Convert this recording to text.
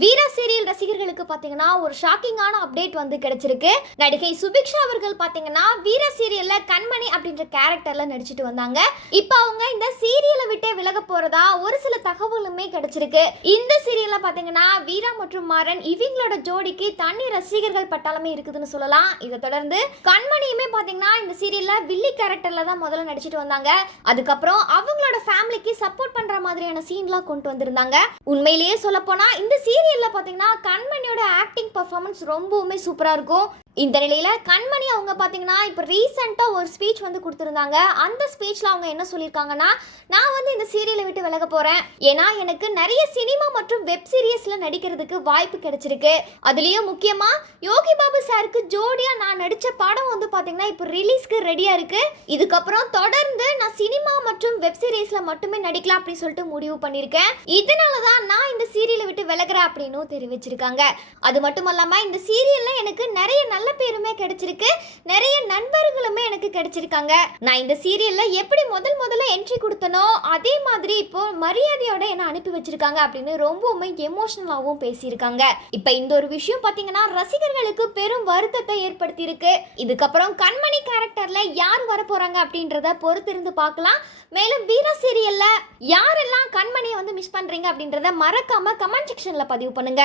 வீரா serial ரசிகர்களுக்கு பாத்தீங்கன்னா ஒரு ஷாக்கிங்கான அப்டேட் வந்து கிடைச்சிருக்கு. நடிகை சுபிக்ஷா அவர்கள் பாத்தீங்கன்னா வீரா சீரியல்ல கண்மணி அப்படின்ற கேரக்டர்ல நடிச்சிட்டு வந்தாங்க. இப்போ அவங்க இந்த சீரியலை விட்டே விலக போறதா ஒரு சில தகவலுமே கிடைச்சிருக்கு. இந்த சீரியல்ல பாத்தீங்கன்னா வீரா மற்றும் மாறன் இவங்களோட ஜோடிக்கு தனி ரசிகர்கள் பட்டாளமே இருக்குதுன்னு சொல்லலாம். இதை தொடர்ந்து கண்மணியுமே பாத்தீங்கன்னா இந்த சீரியல்ல வில்லி கேரக்டர்ல தான் முதல்ல நடிச்சிட்டு வந்தாங்க. அதுக்கப்புறம் அவங்களோட ஃபேமிலிக்கு சப்போர்ட் பண்ற மாதிரியான சீன்லாம் கொண்டு வந்திருந்தாங்க. உண்மையிலேயே சொல்ல போனா இந்த சீரியல்ல பாத்தீங்கன்னா கண்மணியோட ஆக்டிங் பெர்ஃபார்மன்ஸ் ரொம்பவுமே சூப்பரா இருக்கும். இந்த நிலையில கண்மணி அவங்க பாத்தீங்கன்னா இப்போ ரீசெண்டா ஒரு ஸ்பீச் வந்து கொடுத்திருந்தாங்க. அந்த ஸ்பீச்ல அவங்க என்ன சொல்லியிருக்காங்கன்னா, நான் வந்து இந்த சீரியலை விட்டு விலக போறேன். ஏன்னா எனக்கு நிறைய சினிமா மற்றும் வெப் சீரிஸ்ல நடிக்கிறதுக்கு வாய்ப்பு கிடைச்சிருக்கு. அதுலயும் முக்கியமா யோகி பாபு சாருக்கு ஜோடியா நான் நடிச்ச படம் வந்து பாத்தீங்கன்னா இப்போ ரிலீஸ்க்கு ரெடியா இருக்கு. இதுக்கப்புறம் தொடர்ந்து நான் சினிமா மற்றும் வெப் சீரிஸ்ல மட்டுமே நடிக்கலாம் அப்படின்னு சொல்லிட்டு முடிவு பண்ணியிருக்கேன். இதனாலதான் நான் இந்த சீரியலை விட்டு விலகிறேன் அப்படின்னு தெரிவிச்சிருக்காங்க. அது மட்டும் இல்லாம இந்த சீரியல்ல எனக்கு நிறைய நல்ல பேருமே கிடைச்சிருக்கு, நிறைய நண்பர்களுமே எனக்கு கிடைச்சிருக்காங்க. நான் இந்த சீரியல்ல எப்படி முதல்ல என்ட்ரி கொடுத்தனோ அதே மாதிரி இப்போ மரியாதையோட என்ன அனுப்பி வச்சிருக்காங்க அப்படின்னு ரொம்பவுமே எமோஷனலாவும் பேசியிருக்காங்க. இப்ப இந்த ஒரு விஷயம் பாத்தீங்கன்னா ரசிகர்களுக்கு பெரும் வருத்தத்தை ஏற்படுத்தி இருக்கு. இதுக்கப்புறம் கண்மணி கேரக்டர்ல யார் வர போறாங்க அப்படின்றத பொறுத்திருந்து பார்க்கலாம். மேலும் வீரா சீரியல்ல யாரெல்லாம் கண்மணியை வந்து மிஸ் பண்றீங்க அப்படின்றத மறக்காம கமெண்ட் செக்ஷன்ல பதிவு பண்ணுங்க.